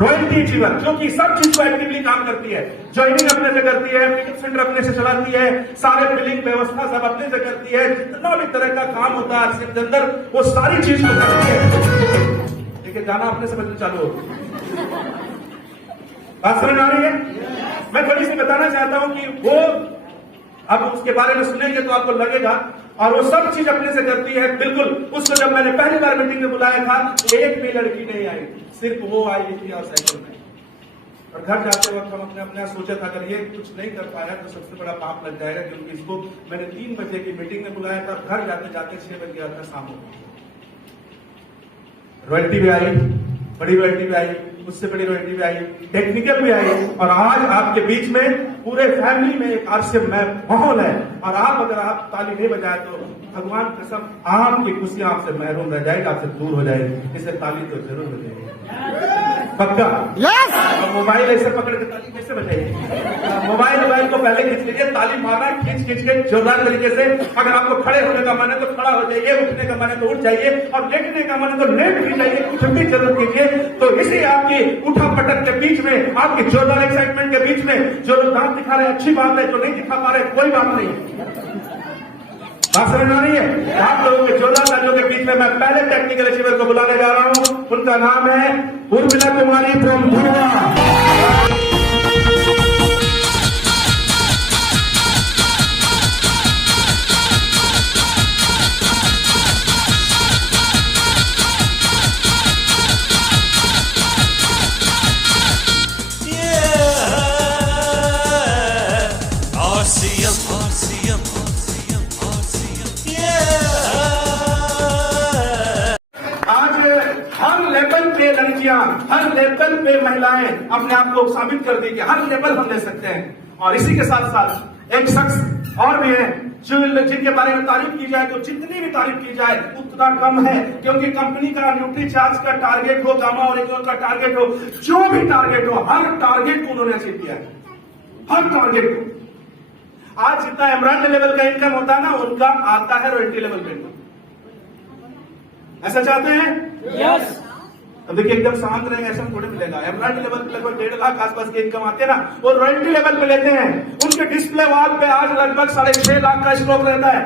Royalty achiever, जो कि सब चीज को एक्टिवली काम करती है, ज्वाइनिंग अपने से करती है, पिकअप सेंटर अपने से चलाती है, सारे बिलिंग व्यवस्था सब अपने से करती है, जितना भी तरह का काम होता है आरसीएम के अंदर वो सारी चीज को करती है। देखिए गाना अपने से बजना चालू हो, बात समझ आ रही है? मैं थोड़ी सी बताना चाहता हूं कि वो अब उसके बारे में सुनेंगे तो आपको लगेगा, और वो सब चीज अपने से करती है बिल्कुल। उसको जब मैंने पहली बार मीटिंग में बुलाया था, एक भी लड़की नहीं आई, सिर्फ वो आई थी और साइकिल में। और घर जाते वक्त हम अपने सोचा था अगर ये कुछ नहीं कर पाया तो सबसे बड़ा पाप लग जाएगा, क्योंकि इसको मैंने 3 बजे की मीटिंग में बुलाया था, घर जाते जाते 6 बज गया था शाम को। रॉयल्टी भी आई, बड़ी रॉयल्टी भी आई, उससे बड़ी रॉयल्टी भी आई, टेक्निकल भी आई, और आज आपके बीच में पूरे फैमिली में एक आरसीएम माहौल है। और आप अगर आप ताली नहीं बजाए तो भगवान कसम आपकी खुशियां आपसे महरूम रह जाएगी, आपसे दूर हो जाएगी। इसे ताली तो जरूर बजाएगी, पक्का। यस। और मोबाइल ऐसे पकड़ के ताली कैसे बजाएगी? मोबाइल को पहले खींच लीजिए, ताली मारना खींच के जोरदार तरीके से। अगर आपको खड़े होने का मन है तो खड़ा हो जाइए, उठने का मन है तो उठ जाइए, और लेटने का मन है तो लेट भी जाइए, कुछ भी जरूरत कीजिए। तो इसी आपकी उठा पटक के बीच में, आपकी जोरदार एक्साइटमेंट के बीच में जो लोग दांत दिखा रहे हैं अच्छी बात है, जो नहीं दिखा पा रहे कोई बात नहीं, बात समझ आ रही है? आप लोगों के जोरदार तालियों के बीच में मैं पहले टेक्निकल अचीवर को बुलाने जा रहा हूं। उनका नाम है उर्मिला कुमारी फ्रॉम धुरवा। लड़कियां, हर लेवल पे महिलाएं अपने आप को साबित कर दी कि हर लेवल हम ले सकते हैं। और इसी के साथ साथ एक शख्स और भी है जिनके बारे में तारीफ की जाए तो जितनी भी तारीफ की जाए उतना कम है, क्योंकि कंपनी का न्यूट्रीचार्ज का टारगेट हो, गामा ओरिजिनल का टारगेट हो, जो भी टारगेट हो, हर टारगेट को उन्होंने अचीव किया है, हर टारगेट को। आज जितना एमराल्ड लेवल का इनकम होता है ना, उनका आता है रॉयल्टी लेवल पे इनकम। ऐसा चाहते हैं? यस। अब देखिए एकदम शांत रहेंगे ऐसा थोड़े मिलेगा। एमराल्ड लेवल पे लगभग 1.5 लाख आसपास के इनकम आते हैं ना, वो रॉयल्टी लेवल पे लेते हैं। उनके डिस्प्ले वॉल पे आज लगभग 6.5 लाख का स्टॉक रहता है।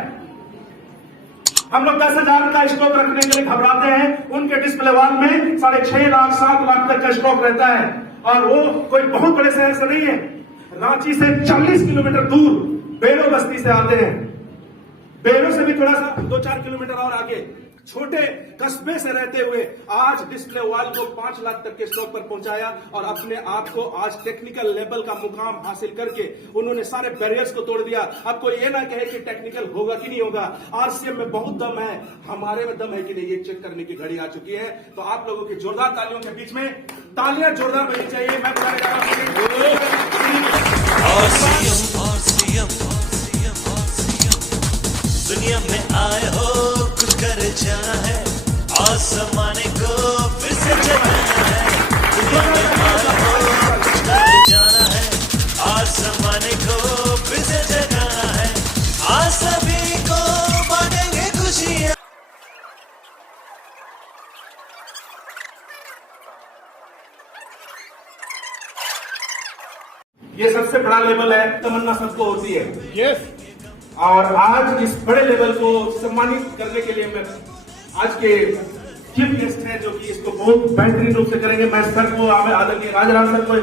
हम लोग 10,000 का स्टॉक रखने के लिए घबराते हैं, उनके डिस्प्ले वॉल में 6.5 लाख 7 लाख तक का स्टॉक रहता है। और वो कोई बहुत बड़े शहर से नहीं है, रांची से 40 किलोमीटर दूर बेरो बस्ती से आते हैं। बेरो से भी थोड़ा सा 2-4 किलोमीटर और आगे छोटे कस्बे से रहते हुए आज डिस्प्ले वॉल को 5 लाख तक के स्टॉक पर पहुंचाया, और अपने आप को आज टेक्निकल लेवल का मुकाम हासिल करके उन्होंने सारे बैरियर्स को तोड़ दिया। अब कोई ये ना कहे कि टेक्निकल होगा कि नहीं होगा, आरसीएम में बहुत दम है, हमारे में दम है कि नहीं, ये चेक करने की घड़ी आ चुकी है। तो आप लोगों की जोरदार तालियों के बीच में तालियां जोरदार बजनी चाहिए। मैं दुनिया में आए हो कुछ कर जाना है, आसमाने को फिर से जगाना है। दुनिया में आए हो कुछ कर जाना है, आसमाने को फिर से जगाना है। आज सभी को बांटेंगे खुशियाँ। ये सबसे बड़ा लेवल है, तमन्ना सबको होती है। यस। और आज इस बड़े लेवल को सम्मानित करने के लिए मैं आज के चीफ गेस्ट हैं जो कि इसको बहुत बेहतरीन रूप से करेंगे। मैं सर को आदरणीय राजराम सर को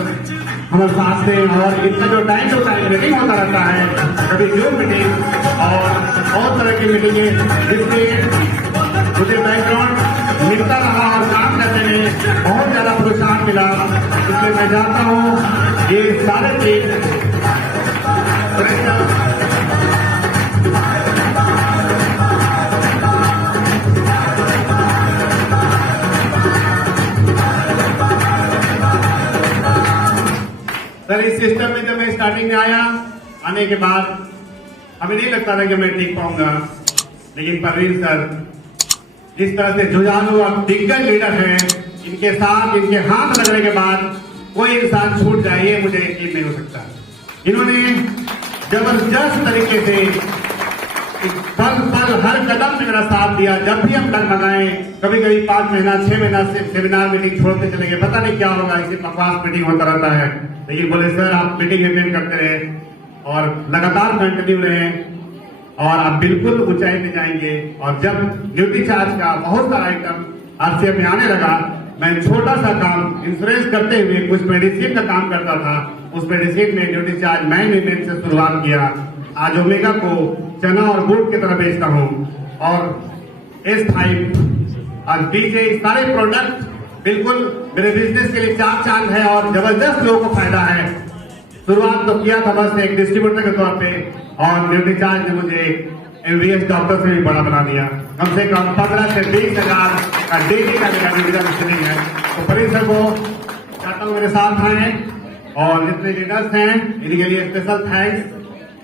हमारे साथ थे और इनका जो टाइम टू टाइम मीटिंग होता रहता है, कभी जूम मीटिंग और तरह की मीटिंगें, जिससे मुझे बैकग्राउंड मिलता रहा और काम करने में बहुत ज्यादा प्रोत्साहन मिला। इसलिए मैं चाहता हूँ ये सारे चीज सर, इस सिस्टम में जब मैं स्टार्टिंग में आया, आने के बाद हमें नहीं लगता था कि मैं टिक पाऊंगा, लेकिन परवीन सर जिस तरह से जुझारू और दिग्गज लीडर हैं, इनके साथ इनके हाथ लगने के बाद कोई इंसान छूट जाए ये मुझे यकीन नहीं हो सकता। इन्होंने जबरदस्त तरीके से पल पल हर कदम में मेरा साथ दिया। जब भी हम डगमगाए, कभी कभी 5 महीना 6 महीना से सेमिनार मीटिंग छोड़ते चले गए, पता नहीं क्या होगा, इसी बकवास मीटिंग होता रहता है, लेकिन बोले सर आप मीटिंग अटेंड करते रहे और लगातार कंटिन्यू रहे और आप बिल्कुल ऊंचाई पे जाएंगे। और जब ड्यूटी चार्ज का बहुत सारा आइटम आरसीएम में आने लगा, मैं छोटा सा काम इंश्योरेंस करते हुए कुछ मेडिसिन का काम करता था, उस मेडिसिन में ड्यूटी चार्ज मैं पेमेंट से शुरुआत किया। आज ओमेगा को चना और गुड़ की तरह बेचता हूँ और S5 और डीजे सारे प्रोडक्ट बिल्कुल मेरे बिजनेस के लिए चार चांद है और जबरदस्त लोगों को फायदा है। शुरुआत तो किया था बस एक डिस्ट्रीब्यूटर के तौर पे और ड्यूटी चार्ज ने मुझे MBBS डॉक्टर से भी बड़ा बना दिया। कम से कम 15 से 20 हजार का डेली का मेरा डिविजन स्टिलिंग है। तो परिंद सर को चाहता हूँ मेरे साथ आए और जितने लीडर्स हैं इनके लिए स्पेशल थैंक्स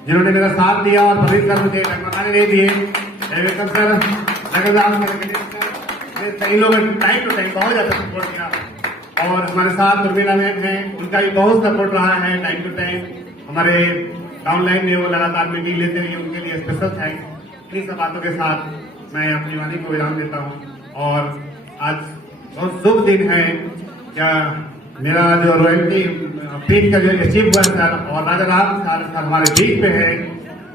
जिन्होंने मेरा साथ दिया और परिंद सर मुझे डगमगाने नहीं दिए। वेलकम सर, कई लोगों ने टाइम टू टाइम बहुत ज्यादा सपोर्ट किया और हमारे साथ उर्मिला मैम हैं, उनका भी बहुत सपोर्ट रहा है टाइम टू टाइम। हमारे डाउनलाइन में वो लगातार मीटिंग लेते रहिए, उनके लिए स्पेशल थैंक्स। इन्हीं सब बातों के साथ मैं अपनी वाणी को विराम देता हूँ और आज बहुत शुभ दिन है। क्या मेरा जो रॉयल्टी पीठ का जो अचीव हुआ सर और राजा राम सर हमारे बीच पे है,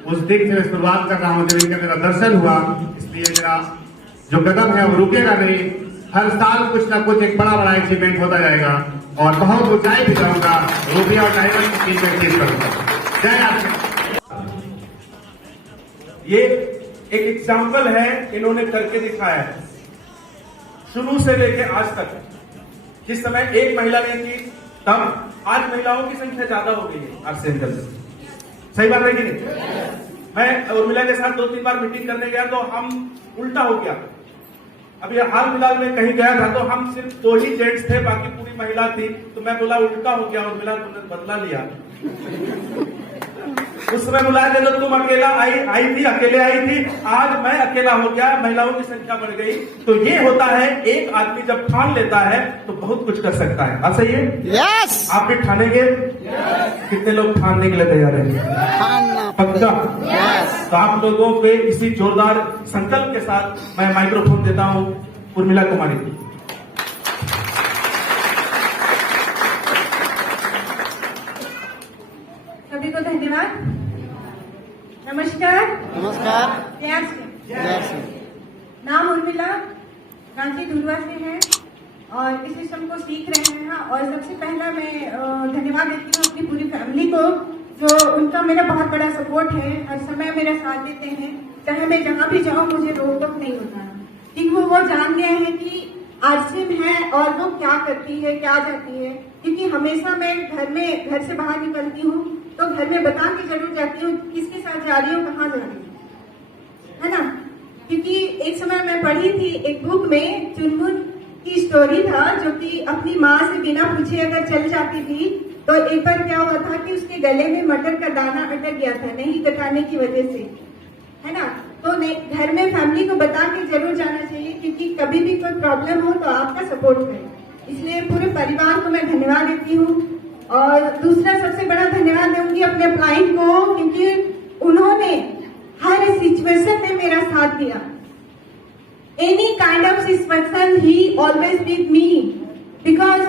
उस दिन से मैं शुरुआत कर रहा हूँ जब इनका मेरा दर्शन हुआ। इसलिए मेरा जो कदम है वो रुकेगा नहीं, हर साल कुछ ना कुछ एक बड़ा बड़ा अचीवमेंट होता जाएगा और बहुत ऊंचाई भी जाऊंगा, रुपया और डायमंड की चीज में अचीव करूंगा। जय आप। ये एक एग्जाम्पल है, इन्होंने करके दिखाया है शुरू से लेके आज तक। जिस समय एक महिला नहीं थी तब आज महिलाओं की संख्या ज्यादा हो गई है आज से निकल से। सही बात है कि नहीं? मैं उर्मिला के साथ 2-3 बार मीटिंग करने गया तो हम उल्टा हो गया। अभी हाल फिलहाल में कहीं गया था तो हम सिर्फ 2 ही जेंट्स थे, बाकी पूरी महिला थी। तो मैं बोला उल्टा हो गया, उर्मिला तुमने बदला लिया। उस समय बुलाया तो तुम अकेला आई थी, अकेले आई थी, आज मैं अकेला हो गया, महिलाओं की संख्या बढ़ गई। तो ये होता है, एक आदमी जब ठान लेता है तो बहुत कुछ कर सकता है। बात सही है? यस। आप भी ठानेंगे? कितने लोग ठानने के लिए तैयार हैं? पक्का? तो आप लोगों पे इसी जोरदार संकल्प के साथ मैं माइक्रोफोन देता हूं उर्मिला कुमारी को। सभी को धन्यवाद। नमस्कार। नमस्कार। प्यार से। नाम उर्मिला, रांची धुलवा से है और इस सिस्टम को सीख रहे हैं। और सबसे पहला मैं धन्यवाद देती हूँ अपनी पूरी फैमिली को, जो उनका मेरा बहुत बड़ा सपोर्ट है, हर समय मेरा साथ देते हैं। चाहे मैं जहाँ भी जाऊँ मुझे रोक टोक नहीं होता, क्योंकि वो जान गए हैं कि आरसीएम है और वो क्या करती है, क्या जाती है। क्योंकि हमेशा मैं घर से बाहर निकलती हूँ तो घर में बता के जरूर जाती हूँ किसके साथ जा रही हूँ, कहाँ जा रही हूँ, है ना। क्योंकि एक समय मैं पढ़ी थी एक बुक में, चुनमुन की स्टोरी था, जो कि अपनी माँ से बिना पूछे अगर चल जाती थी तो एक बार क्या हुआ था कि उसके गले में मटर का दाना अटक गया था नहीं कटाने की वजह से, है ना। तो घर में फैमिली को बता के जरूर जाना चाहिए, क्योंकि कभी भी कोई प्रॉब्लम हो तो आपका सपोर्ट है। इसलिए पूरे परिवार को मैं धन्यवाद देती हूँ। और दूसरा सबसे बड़ा धन्यवाद दूंगी अपने क्लाइंट को, क्योंकि उन्होंने हर सिचुएशन में मेरा साथ दिया। Any kind of situation he always with me, because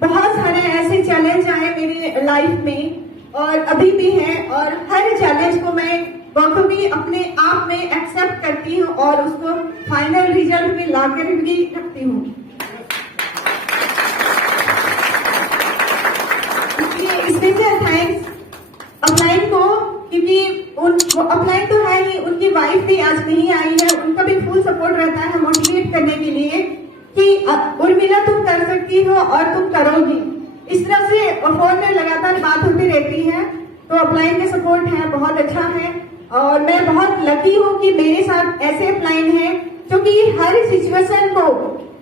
बहुत सारे ऐसे चैलेंज आए मेरे लाइफ में और अभी भी है, और हर चैलेंज को मैं बखूबी अपने आप में एक्सेप्ट करती हूँ और उसको फाइनल रिजल्ट में लाकर भी रखती हूँ। स्पेशल थैंक्स अपलाइन को, क्योंकि अपलाइन तो है ही, उनकी वाइफ भी आज नहीं आई है, उनका भी फुल सपोर्ट रहता है मोटिवेट करने के लिए कि उर्मिला तुम कर सकती हो और तुम करोगी। इस तरह से फोन में लगातार बात होती रहती है, तो अपलाइन के सपोर्ट है बहुत अच्छा है। और मैं बहुत लकी हूँ कि मेरे साथ ऐसे अपलाइन है जो कि हर सिचुएशन को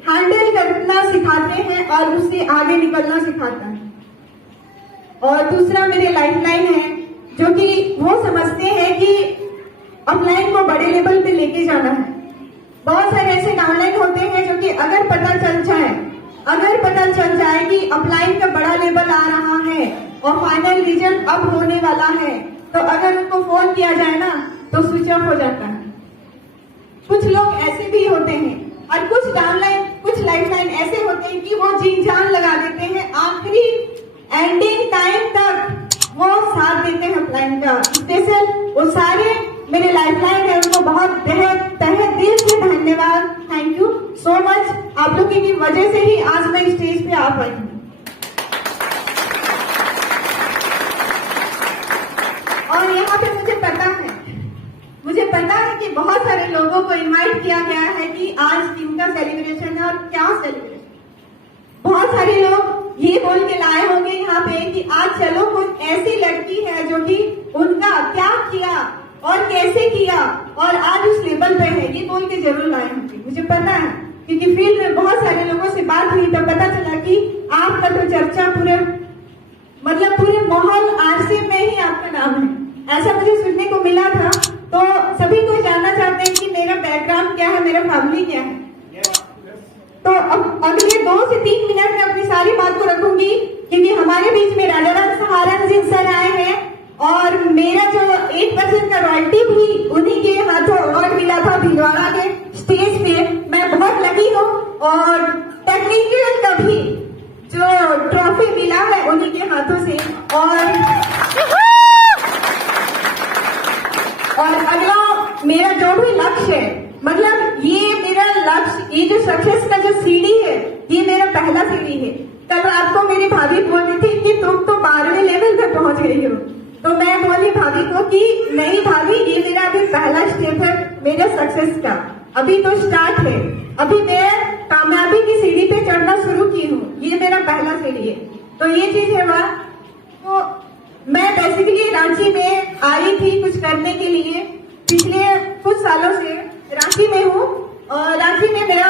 हैंडल करना सिखाते हैं और उससे आगे निकलना सिखाता है। और दूसरा मेरे लाइफलाइन है जो कि वो समझते हैं कि अपलाइन को बड़े लेवल पे लेके जाना है। बहुत सारे ऐसे डाउनलाइन होते हैं जो कि अगर पता चल जाए कि अपलाइन का बड़ा लेवल आ रहा है और फाइनल रिजल्ट अब होने वाला है, तो अगर उनको फोन किया जाए ना तो स्विच ऑफ हो जाता है। कुछ लोग ऐसे भी होते हैं और कुछ डाउनलाइन, कुछ लाइफलाइन ऐसे होते हैं कि वो जी जान लगा देते हैं, आखिरी एंडिंग टाइम तक वो साथ देते हैं अपलाइन का। स्पेशल वो सारे मेरे लाइफलाइन है, उनको बहुत तहे दिल से धन्यवाद। Thank you so much. आप लोगों की वजह से ही आज मैं स्टेज पे आ पाई हूँ। और यहाँ पे मुझे पता है कि बहुत सारे लोगों को इनवाइट किया गया है कि आज किनका सेलिब्रेशन है और क्या सेलिब्रेशन। बहुत सारे लोग ये बोल के लाए होंगे यहाँ पे कि आज चलो कुछ ऐसी लड़की है जो कि उनका क्या किया और कैसे किया और आज उस लेवल पे है, ये बोल के जरूर लाए होंगे। मुझे पता है क्योंकि फील्ड में बहुत सारे लोगों से बात हुई तो पता चला कि आपका तो चर्चा पूरे माहौल आरसी में ही आपका नाम है, ऐसा मुझे सुनने को मिला था। तो सभी को जानना चाहते हैं कि मेरा बैकग्राउंड क्या है, मेरा फैमिली क्या है। तो अब अगले 2 से 3 मिनट में अपनी सारी बात को रखूंगी क्योंकि हमारे बीच में राजाराम सहारण जी सर आए हैं और मेरा जो 8% का रॉयल्टी भी उन्हीं के हाथों अवार्ड मिला था भिलवाड़ा के स्टेज पे। मैं बहुत लकी हूँ और टेक्निकल का भी जो ट्रॉफी मिला है उन्हीं के हाथों से। और अगला मेरा जो भी लक्ष्य है, मतलब ये मेरा लक्ष्य, ये जो सक्सेस का जो सीढ़ी है, ये मेरा पहला सीढ़ी है। कल रात को मेरी भाभी बोल रही थी कि तुम तो 12वें लेवल पे पहुंच गई हो, तो मैं बोली भाभी को कि नहीं भाभी, ये मेरा अभी पहला स्टेप है मेरे सक्सेस का, अभी तो स्टार्ट है, अभी मैं कामयाबी की सीढ़ी पे चढ़ना शुरू की हूँ, ये मेरा पहला सीढ़ी है। तो ये चीज है वह। तो मैं बेसिकली रांची में आई थी कुछ करने के लिए, पिछले कुछ सालों से रांची में हूँ और रांची में मेरा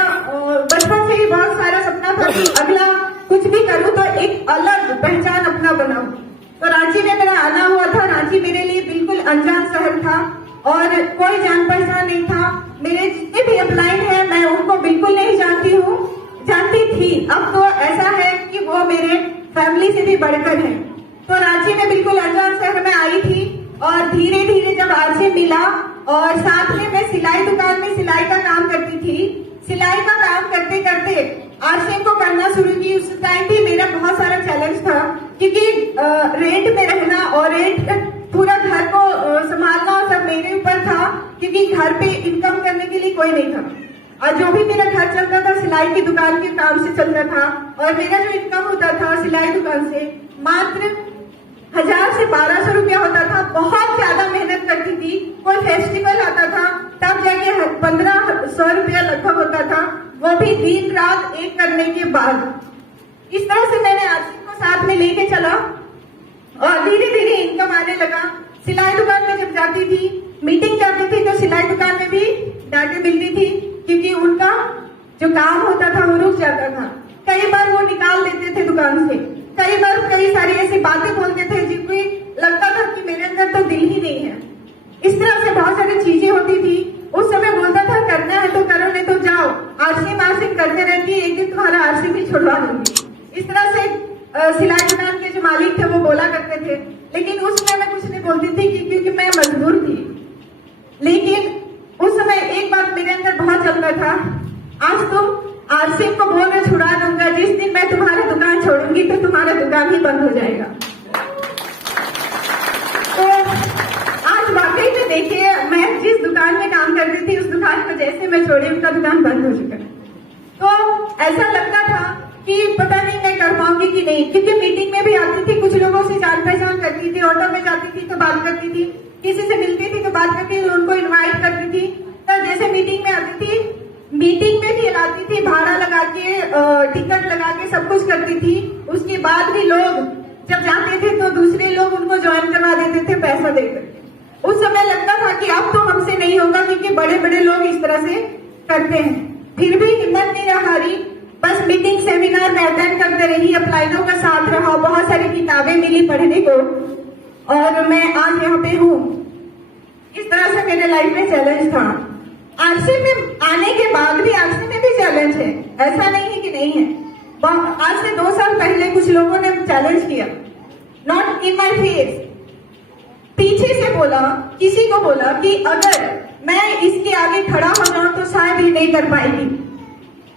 बचपन से ही बहुत सारा सपना था कि अगला कुछ भी करूँ तो एक अलग पहचान अपना बनाऊं। तो रांची में मेरा आना हुआ था। रांची मेरे लिए बिल्कुल अनजान शहर था और कोई जान पहचान नहीं था। मेरे जितने भी अपलाइन है मैं उनको बिल्कुल नहीं जानती थी। अब तो ऐसा है कि वो मेरे फैमिली से भी बढ़कर है। तो रांची में बिल्कुल अनजान शहर में आई थी और धीरे धीरे जब आरसी मिला और साथ में मैं सिलाई दुकान में सिलाई का काम करती थी। सिलाई का काम करते करते आरसी को करना शुरू की। उस टाइम भी मेरा बहुत सारा चैलेंज था क्योंकि रेंट में रहना और रेंट पूरा घर को संभालना सब मेरे ऊपर था क्योंकि घर पे इनकम करने के लिए कोई नहीं था। और जो भी मेरा घर चलता था सिलाई की दुकान के काम से चलता था और मेरा जो इनकम होता था सिलाई दुकान से मात्र 1000 से 1200 रुपया होता था। बहुत ज्यादा मेहनत करती थी। कोई फेस्टिवल आता था तब जाके 1500 रुपया लगभग होता था, वो भी दिन रात एक करने के बाद। इस तरह से मैंने आरसी को साथ में लेके चला और धीरे धीरे इनकम आने लगा। सिलाई दुकान में जब जाती थी, मीटिंग जाती थी तो सिलाई दुकान में भी डांटें मिलती थी क्योंकि उनका जो काम होता था वो रुक जाता था। कई बार वो निकाल देते थे दुकान से, कई बार कई सारी ऐसी बातें बोलते थे जिनको लगता था कि मेरे अंदर तो दिल ही नहीं है। इस तरह से बहुत सारी चीजें होती थी। उस समय बोलता था करना है तो करो, नहीं तो जाओ, आरसी मारसी करते रहती है, एक दिन तुम्हारा आरसी भी छुड़वा दूंगी। इस तरह से सिलाई दुकान के जो मालिक थे वो बोला करते थे, लेकिन उस समय मैं कुछ नहीं बोलती थी क्योंकि मैं मजबूर थी। लेकिन उस समय एक बात मेरे अंदर बहुत चलता था, आज तुम आरसी को बोल रहे छुड़ा दूंगा, जिस दिन मैं तुम्हारा दुकान छोड़ूंगी तो तुम्हारा दुकान ही बंद हो जाएगा। तो आज वाकई में देखिए, मैं जिस दुकान में काम कर रही थी उस दुकान को जैसे मैं छोड़ी उनका दुकान बंद हो चुका है। तो ऐसा लगता था कि पता नहीं मैं कर पाऊंगी कि नहीं, क्योंकि मीटिंग में भी आती थी, कुछ लोगों से जान ऑटो में जाती थी तो बात करती थी, किसी से मिलती थी तो बात करती थी, उनको इनवाइट करती थी। तो जैसे मीटिंग में आती थी, मीटिंग में भी लाती थी, भाड़ा लगा के टिकट लगा के सब कुछ करती थी। उसके बाद भी लोग जब जाते थे तो दूसरे लोग उनको ज्वाइन करवा देते थे पैसा देकर। उस समय लगता था कि अब तो हमसे नहीं होगा, क्योंकि बड़े बड़े लोग इस तरह से करते हैं। फिर भी हिम्मत नहीं हारी, बस मीटिंग सेमिनार में अटेंड करते रही, अपलाइनों का साथ रहा, बहुत सारी किताबें मिली पढ़ने को, और मैं आज यहाँ पे हूँ। इस तरह से मेरे लाइफ में चैलेंज था। आरसी में आने के बाद भी आरसी में भी चैलेंज है, ऐसा नहीं है कि नहीं है। आज से 2 साल पहले कुछ लोगों ने चैलेंज किया, नॉट इन माई फेस, पीछे से बोला, किसी को बोला कि अगर मैं इसके आगे खड़ा हो जाऊं तो शायद ये नहीं कर पाएगी।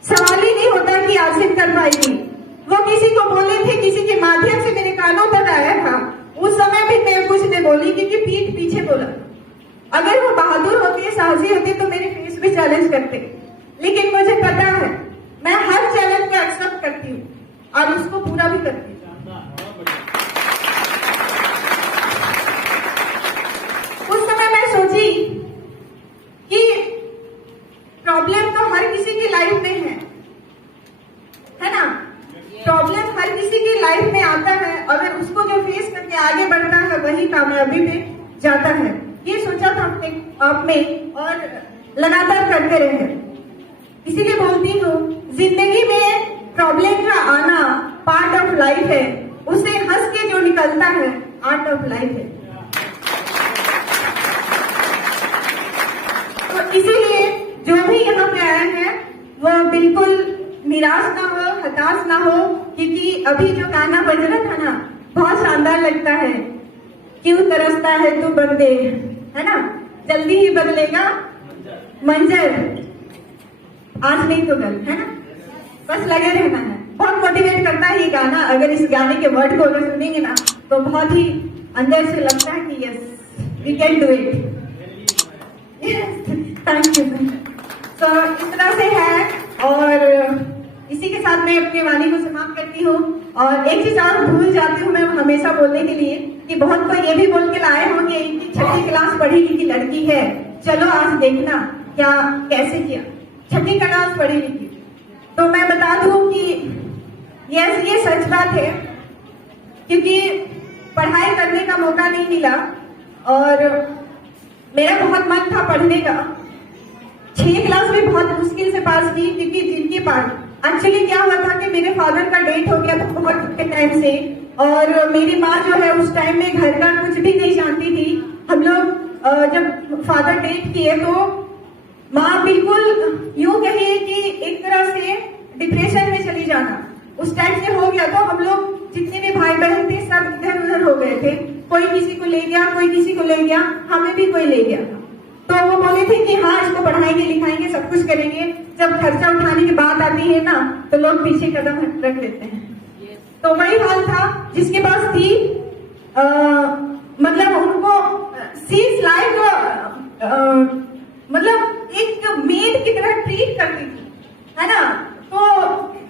सवाल ही नहीं होता कि आसिफ कर पाएगी। वो किसी को बोले थे, किसी के माध्यम से मेरे कानों तक आया था। उस समय भी मैं कुछ नहीं बोली, क्योंकि पीठ पीछे बोला। अगर वो बहादुर होती, साहसी होती तो मेरे फेस पे चैलेंज करते। लेकिन मुझे पता है मैं हर चैलेंज को एक्सेप्ट करती हूँ और उसको पूरा भी करती हूँ। उस समय मैं सोची कि प्रॉब्लम तो हर किसी की लाइफ में है ना? प्रॉब्लम हर किसी की लाइफ में आता है, अगर उसको जो फेस करके आगे बढ़ता है वही कामयाबी पे जाता है। ये सोचा था अपने आप में और लगातार करते रहे। इसीलिए बोलती हूँ, जिंदगी में प्रॉब्लम का आना पार्ट ऑफ लाइफ है, उसे हंस के जो निकलता है आर्ट ऑफ लाइफ है। तो इसीलिए जो भी यहाँ पे आए हैं वो बिल्कुल निराश ना हो, हताश ना हो, क्योंकि अभी जो गाना बज रहा था ना, बहुत शानदार लगता है। क्यों तरसता है तू बंदे, है ना? जल्दी ही बदलेगा मंजर, आज नहीं तो कल, है ना? बस लगे रहना है। बहुत मोटिवेट करता है ये गाना। अगर इस गाने के वर्ड को अगर सुनेंगे ना तो बहुत ही अंदर से लगता है कि yes we can do it. Thank you. तो इस तरह से है, और इसी के साथ मैं अपनी वाणी को समाप्त करती हूँ। और एक चीज और भूल जाती हूँ मैं हमेशा बोलने के लिए, कि बहुत कोई ये भी बोल के लाए होंगे कि 6ठी क्लास पढ़ी लिखी लड़की है, चलो आज देखना क्या कैसे किया। 6ठी क्लास पढ़ी लिखी, तो मैं बता दूं कि यस ये सच बात है, क्योंकि पढ़ाई करने का मौका नहीं मिला और मेरा बहुत मन था पढ़ने का। 6 क्लास भी बहुत मुश्किल से पास की, क्योंकि जिनके पास एक्चुअली क्या हुआ था कि मेरे फादर का डेथ हो गया था बहुत के टाइम से, और मेरी माँ जो है उस टाइम में घर का कुछ भी नहीं जानती थी। हम लोग जब फादर डेथ किए तो माँ बिल्कुल यूं कहिए कि एक तरह से डिप्रेशन में चली जाना उस टाइम से हो गया। तो हम लोग जितने भी भाई बहन थे सब इधर उधर हो गए थे, कोई किसी को ले गया, कोई किसी को ले गया, हमें भी कोई ले गया। तो वो बोले थे कि हाँ इसको पढ़ाएंगे लिखाएंगे सब कुछ करेंगे। जब खर्चा उठाने की बात आती है ना तो लोग पीछे कदम रख लेते हैं। तो वही हाल था जिसके पास थी, मतलब उनको सीज लाइफ मतलब एक मेड की तरह ट्रीट करती थी, है ना? तो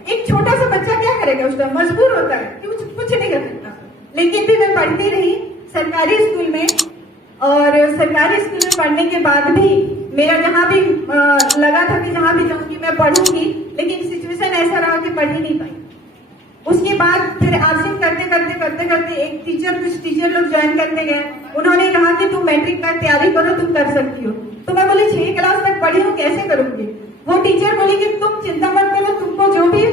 एक छोटा सा बच्चा क्या करेगा, उसका मजबूर होता है कि कुछ नहीं कर सकता। लेकिन भी मैं पढ़ती रही सरकारी स्कूल में, और सरकारी स्कूल में पढ़ने के बाद भी मेरा जहाँ भी लगा था कि जहाँ भी जाऊंगी मैं पढ़ूंगी, लेकिन सिचुएशन ऐसा रहा कि पढ़ ही नहीं पाई। उसके बाद फिर आसिफ करते करते एक टीचर, कुछ टीचर लोग ज्वाइन करते गए। उन्होंने कहा कि तुम मैट्रिक का तैयारी करो, तुम कर सकती हो। तो मैं बोली 6 क्लास तक पढ़ी हूँ, कैसे करूंगी? वो टीचर बोली कि तुम चिंता मत करो, तुमको जो भी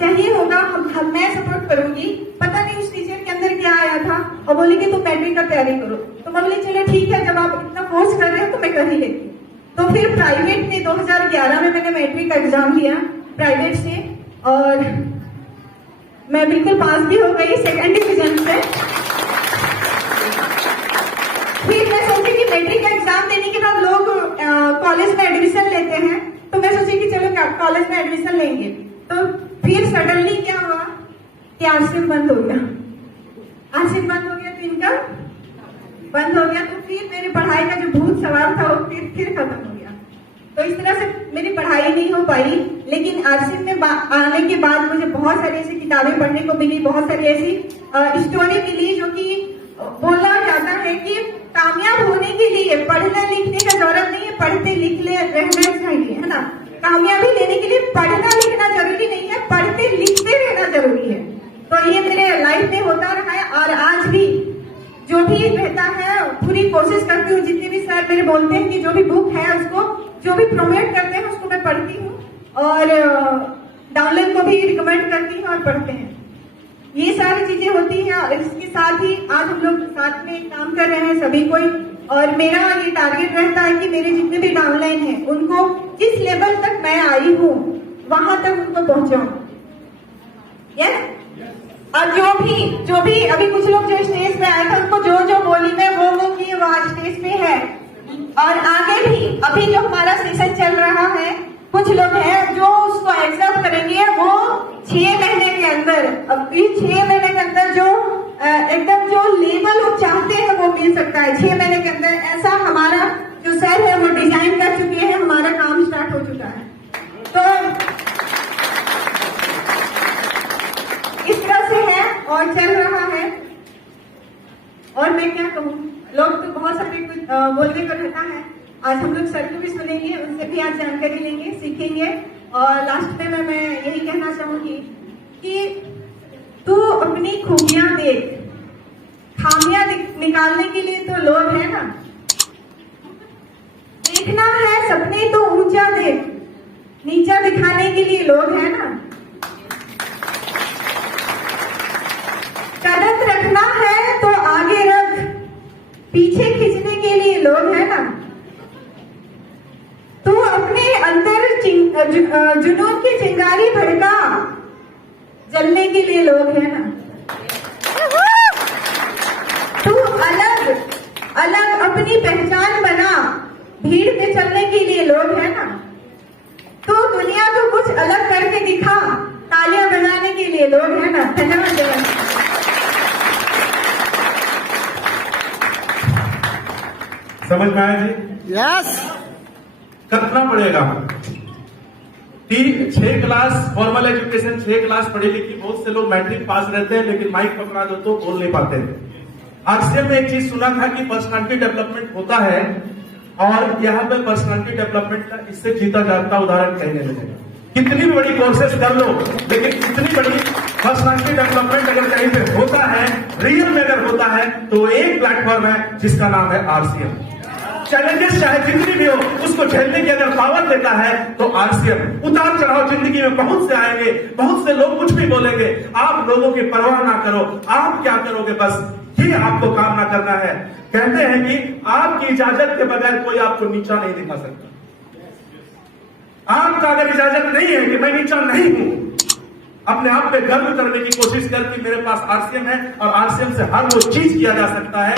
चाहिए होगा मैं सपोर्ट करूंगी। पता नहीं उस टीचर के अंदर क्या आया था, और बोली कि तुम मैट्रिक का तैयारी करो। तो मैं बोली चलो ठीक है, जब आप इतना फोर्स कर रहे हो तो मैं कर ही लेती। तो फिर प्राइवेट में 2011 में मैंने मैट्रिक का एग्जाम दिया प्राइवेट से, और मैं बिल्कुल पास भी हो गई 2nd डिवीजन से। फिर मैं सोची कि मैट्रिक का एग्जाम देने के बाद लोग कॉलेज में एडमिशन लेते हैं, तो मैं सोची कि चलो कॉलेज में एडमिशन लेंगे। तो फिर सडनली क्या हुआ कि आरसीएफ बंद हो गया। आरसीएफ बंद हो गया तो इनका बंद हो गया, तो फिर मेरे पढ़ाई का जो भूत सवार था वो फिर खत्म हो गया। तो इस तरह से मेरी पढ़ाई नहीं हो पाई। लेकिन आरसीएम में आने के बाद मुझे बहुत सारी ऐसी किताबें पढ़ने को मिली, बहुत सारी ऐसी स्टोरी मिली जो कि बोला जाता है कि कामयाब होने के लिए पढ़ने लिखने का जरूरत नहीं है, पढ़ते लिखते रहना चाहिए, है ना। कामयाबी लेने के लिए पढ़ना लिखना जरूरी नहीं है, पढ़ते लिखते रहना जरूरी है। तो ये मेरे लाइफ में होता रहा है और आज भी जो भी रहता है पूरी कोशिश करती हूँ। जितने भी सर मेरे बोलते हैं कि जो भी बुक है उसको, जो भी प्रोमोट करते हैं उसको मैं पढ़ती हूँ और डाउनलोड को भी रिकमेंड करती हूँ और पढ़ते हैं। ये सारी चीजें होती हैं और इसके साथ ही आज हम लोग साथ में काम कर रहे हैं सभी कोई। और मेरा ये टारगेट रहता है कि मेरे जितने भी डाउनलाइन हैं उनको जिस लेवल तक मैं आई हूँ वहां तक उनको पहुंचाऊं। यस। और जो भी अभी कुछ लोग जो स्टेज पे आए थे उनको जो बोली मैं वो की वो आज स्टेज पे है। और आगे भी अभी जो हमारा सेशन चल रहा है कुछ लोग हैं जो उसको एक्सेप्ट करेंगे। वो 6 महीने के अंदर, अभी 6 महीने के अंदर जो एकदम जो लेवल वो चाहते हैं वो मिल सकता है 6 महीने के अंदर। ऐसा हमारा जो सर है वो डिजाइन कर चुके हैं, हमारा काम स्टार्ट हो चुका है। तो इस तरह से है और चल रहा है। और मैं क्या कहूँ, लोग तो बहुत सारे कुछ बोलने को रहता है। आज हम लोग सर को भी सुनेंगे, उनसे भी आज जानकारी लेंगे, सीखेंगे। और लास्ट में मैं यही कहना चाहूंगी कि तू अपनी खूबियां देख, खामियां निकालने के लिए तो लोग है ना। देखना है सपने तो ऊंचा देख, नीचा दिखाने के लिए लोग है ना। कदम रखना है तो आगे रख, पीछे खींचने के लिए लोग है ना। तू अपने अंदर जुनून की चिंगारी भड़का, जलने के लिए लोग है ना। तू अलग अपनी पहचान बना, भीड़ में चलने के लिए लोग है ना। तू दुनिया को कुछ अलग करके दिखा, तालियां बजाने के लिए लोग है ना। धन्यवाद। समझ में आया जी? यस। करना पड़ेगा। 6 क्लास फॉर्मल एजुकेशन, 6 क्लास पढ़ी लिखी बहुत से लोग मैट्रिक पास रहते हैं लेकिन माइक पकड़ा दो तो बोल नहीं पाते हैं। आरसीएम में एक चीज सुना था कि पर्सनालिटी डेवलपमेंट होता है और यहाँ पे पर्सनालिटी डेवलपमेंट का इससे जीता जागता उदाहरण कहने लगेगा। कितनी भी बड़ी कोर्सेज कर लो लेकिन इतनी बड़ी पर्सनालिटी डेवलपमेंट अगर कहीं पे होता है, रियल में अगर होता है, तो एक प्लेटफॉर्म है जिसका नाम है आरसीएम। चैलेंजेस चाहे जितनी भी हो उसको झेलने की अगर पावर देता है तो आरसीएम। उतार चढ़ाव जिंदगी में बहुत से आएंगे, बहुत से लोग कुछ भी बोलेंगे, आप लोगों की परवाह ना करो। आप क्या करोगे, बस ये आपको काम ना करना है। कहते हैं कि आपकी इजाजत के बगैर कोई आपको नीचा नहीं दिखा सकता। आपका अगर इजाजत नहीं है कि मैं नीचा नहीं हूं, अपने आप पे गर्व करने की कोशिश कर कि मेरे पास आरसीएम है और आरसीएम से हर वो चीज किया जा सकता है।